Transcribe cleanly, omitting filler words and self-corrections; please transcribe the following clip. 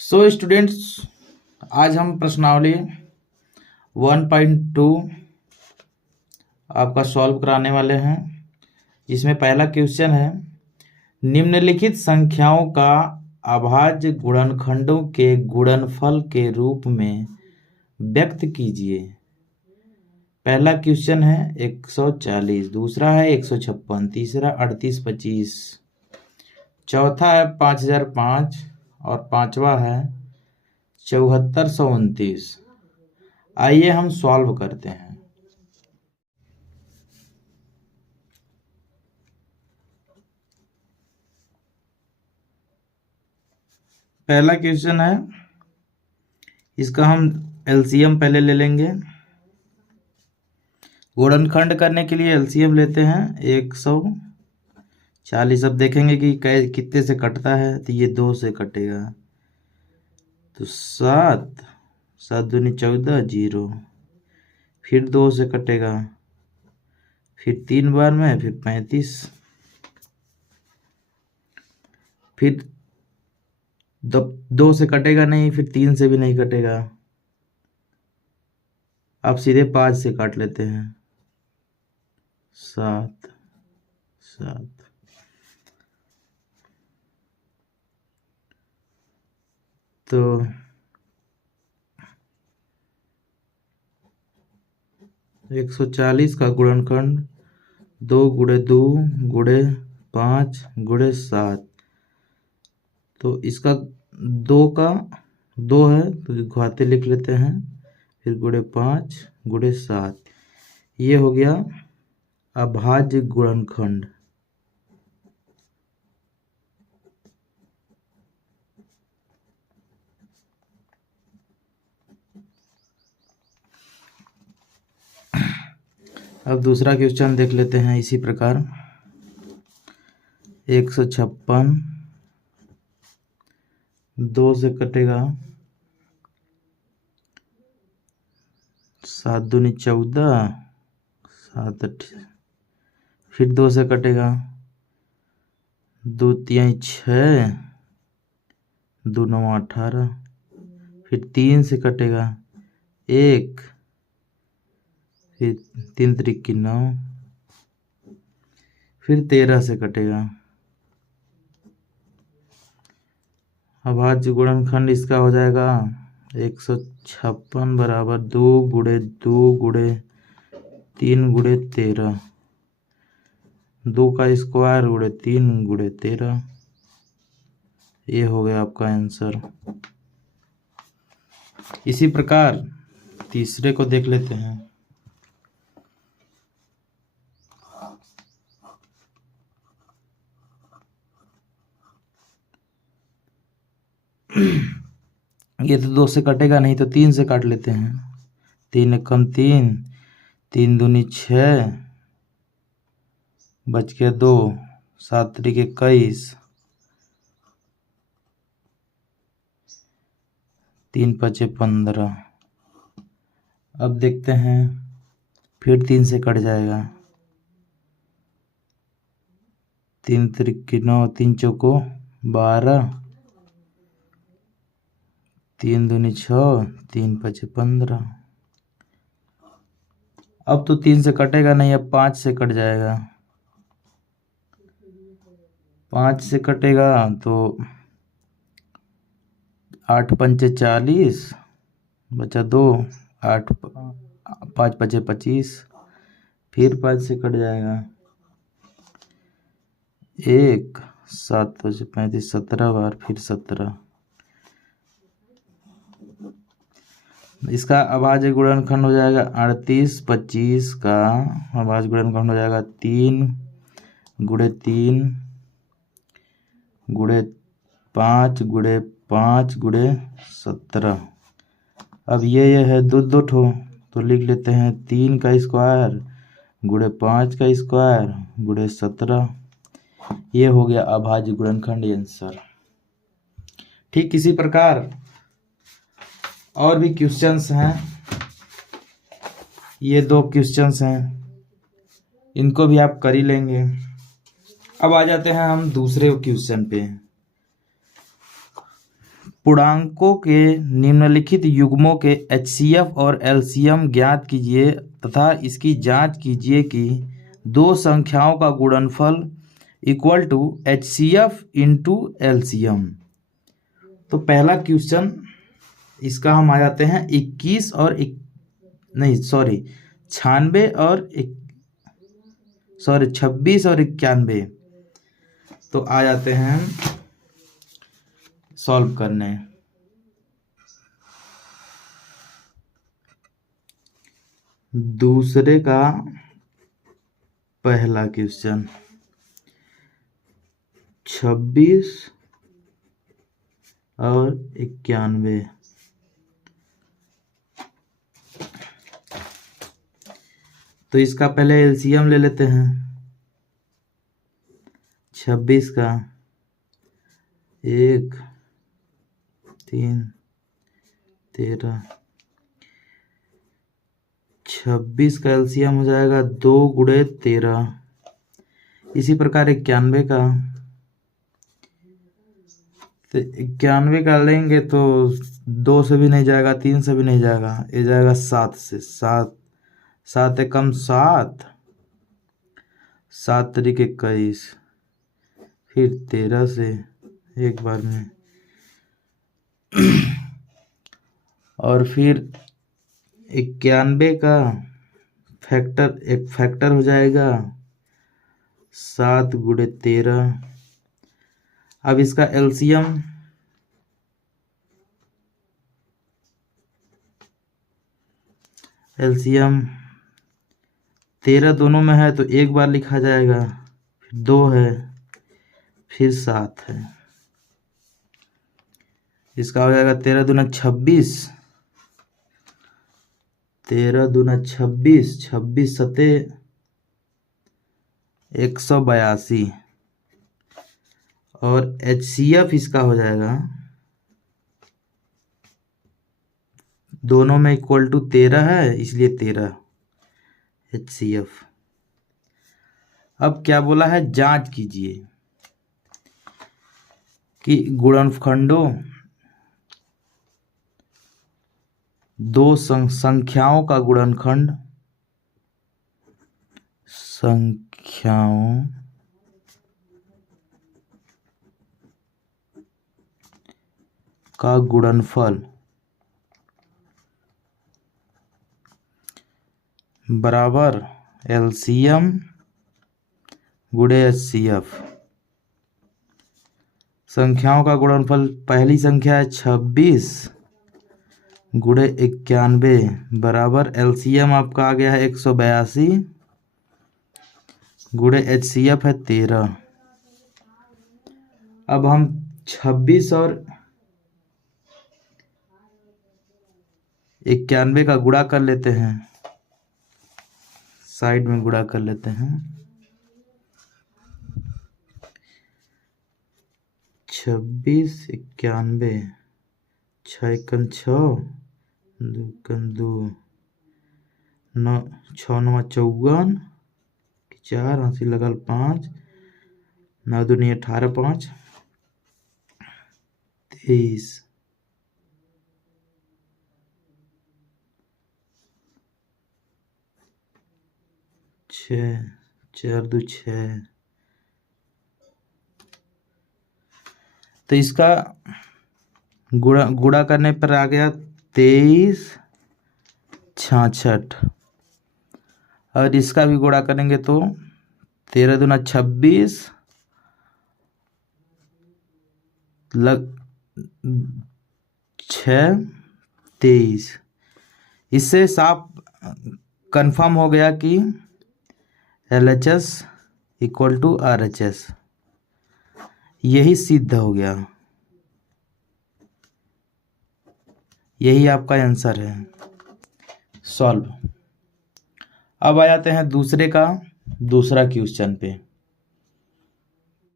So students, आज हम प्रश्नावली 1.2 आपका सॉल्व कराने वाले हैं। इसमें पहला क्वेश्चन है, निम्नलिखित संख्याओं का अभाज्य गुणनखंडों के गुणनफल के रूप में व्यक्त कीजिए। पहला क्वेश्चन है 140, दूसरा है 156, तीसरा 3825, चौथा है 5005 और पांचवा है 7429। आइए हम सॉल्व करते हैं। पहला क्वेश्चन है, इसका हम एलसीएम पहले ले लेंगे। गुणनखंड करने के लिए एलसीएम लेते हैं 140। अब देखेंगे कि कितने से कटता है, तो ये 2 से कटेगा, तो 7 7 दूनी 14, 0। फिर 2 से कटेगा, फिर 3 बार में, फिर 35, फिर 2 से कटेगा नहीं, फिर 3 से भी नहीं कटेगा। अब सीधे 5 से काट लेते हैं, 7 7। तो 140 का गुणनखंड 2 गुणे 2 गुणे 5 गुणे 7। तो इसका 2 का 2 है तो घाते लिख लेते हैं, फिर गुणे 5 गुणे 7। ये हो गया अभाज्य गुणनखंड। अब दूसरा क्वेश्चन देख लेते हैं इसी प्रकार। 156 2 से कटेगा, 7 दूनी 14, 7 फिर 2 से कटेगा, 2 तिहाई 6, 2 9 18। फिर 3 से कटेगा 1, फिर 3 त्रिक 9, फिर 13 से कटेगा। अभाज्य गुणनखंड इसका हो जाएगा 156 बराबर 2 गुणे 2 गुणे 3 गुणे 13, 2 का स्क्वायर गुणे 3 गुणे 13। ये हो गया आपका आंसर। इसी प्रकार तीसरे को देख लेते हैं। ये तो 2 से कटेगा नहीं, तो 3 से काट लेते हैं। 3 कम 3, 3 दूनी 6, बच गया 2, 7 त्रिक 21, 3 पचे 15। अब देखते हैं, फिर 3 से कट जाएगा, 3 त्रिक 9, 3 चौको 12, 3 दूनी 6, 3 पचे 15। अब तो 3 से कटेगा नहीं, अब 5 से कट जाएगा। 5 से कटेगा तो 8 पंचे 40, बचा 2, 8 5 पचे 25। फिर 5 से कट जाएगा, 1 7 पचे 35, 17 बार, फिर 17। इसका अभाज्य गुणनखंड हो जाएगा 38 25 का अभाज्य गुणनखंड हो जाएगा 3 गुणे 3 गुणे 5 गुणे 5 गुणे 17। अब ये है दो ठो, तो लिख लेते हैं 3 का स्क्वायर गुणे 5 का स्क्वायर गुणे 17। ये हो गया अभाज्य गुणनखंड आंसर। ठीक इसी प्रकार और भी क्वेश्चंस हैं। ये 2 क्वेश्चंस हैं, इनको भी आप कर ही लेंगे। अब आ जाते हैं हम दूसरे क्वेश्चन पे। पूर्णांकों के निम्नलिखित युग्मों के HCF और LCM ज्ञात कीजिए तथा इसकी जांच कीजिए कि दो संख्याओं का गुणनफल equal to HCF into LCM। तो पहला क्वेश्चन इसका हम आ जाते हैं 96 और 26 और 91। तो आ जाते हैं सॉल्व करने। दूसरे का पहला क्वेश्चन 26 और 91। तो इसका पहले एलसीएम ले लेते हैं। 26 का 1 3 13, 26 का एलसीएम हो जाएगा 2 गुणे 13। इसी प्रकार 91 का, तो 91 का लेंगे तो 2 से भी नहीं जाएगा, 3 से भी नहीं जाएगा, ये जाएगा 7 से। 7 एकम 7, 7 तरीके 21, फिर 13 से एक बार में और फिर 91 का एक फैक्टर हो जाएगा 7 गुणे 13। अब इसका एलसीएम एलसीएम 13 दोनों में है तो एक बार लिखा जाएगा, फिर 2 है, फिर 7 है। इसका हो जाएगा 13 दूना 26, 13 दूना 26, 26 सते 182। और HCF इसका हो जाएगा, दोनों में इक्वल टू 13 है इसलिए 13 HCF। अब क्या बोला है, जांच कीजिए कि गुणनखंडों दो संख्याओं का गुणनखंड का गुणनफल बराबर LCM गुणे HCF। संख्याओं का गुणनफल, पहली संख्या है 26 गुणे 91 बराबर LCM आपका आ गया है 182 गुणे HCF है 13। अब हम 26 और 91 का गुणा कर लेते हैं, साइड में गुणा कर लेते हैं। 26 91, 6 एकम 6, 2 एकम 2, 9 6 9 54, 4 80 लगल 5, 9 दूनी 18 5 23। 6 4 2 6। तो इसका गुणा करने पर आ गया 23 66। और इसका भी गुणा करेंगे तो 13 दूना 26 लग 6 23। इससे साफ कंफर्म हो गया कि LHS इक्वल टू RHS, यही सिद्ध हो गया, यही आपका आंसर है। सॉल्व। अब आ जाते हैं दूसरे का दूसरा क्वेश्चन पे।